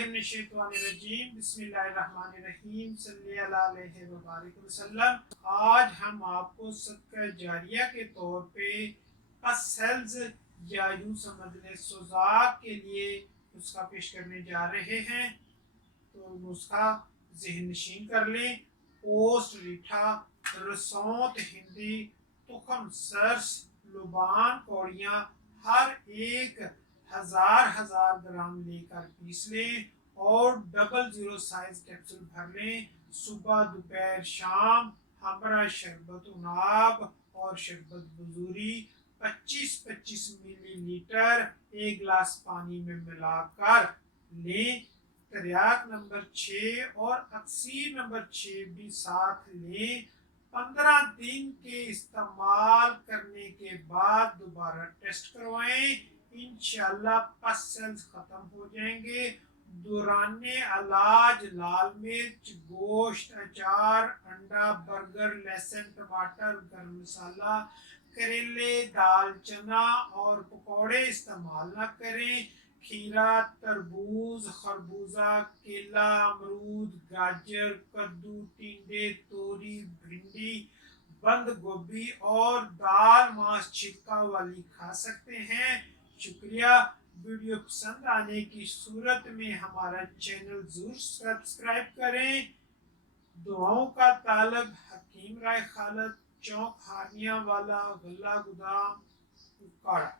बिस्मिल्लाहिर्रहमानिर्रहीम बिस्मिल्लाहिर्रहमानिर्रहीम सल्लल्लाहु अलैहि वबारक वसल्लम। आज हम आपको सदका जारिया के तौर पे सेल्स या यूं समझ लें सुजाक के लिए नुस्खा पेश करने जा रहे हैं। तो नुस्खा ज़हन नशीन कर लें। ओस्ट रीठा, रसौंत हिंदी, तुखम सर्स, लुबान कौड़ियाँ हर एक हजार ग्राम लेकर पीस लें और 00 साइज कैप्सूल भर लें। सुबह दोपहर शाम हमरा शरबत उनाब और शरबत बजूरी 25-25 मिलीलीटर 1 गिलास पानी में मिलाकर लें। तरियाक नंबर 6 और अक्सीर नंबर 6 भी साथ लें। 15 दिन के इस्तेमाल करने के बाद दोबारा टेस्ट करवाएं। इंशाल्लाह पस सेल्स खत्म हो जाएंगे। दौराने इलाज लाल मिर्च, गोश्त, अचार, अंडा, बर्गर, लहसुन, टमाटर, गरम मसाला, करेले, दाल, चना और पकौड़े इस्तेमाल न करें। खीरा, तरबूज, खरबूजा, केला, अमरूद, गाजर, कद्दू, टिंडे, तोरी, भिंडी, बंद गोभी और दाल मांस छिलका वाली खा सकते हैं। शुक्रिया। वीडियो पसंद आने की सूरत में हमारा चैनल जरूर सब्सक्राइब करें। दुआओं का तालब हकीम राय खालद, चौक हारनिया वाला, गल्ला गुदाम, उकाड़ा।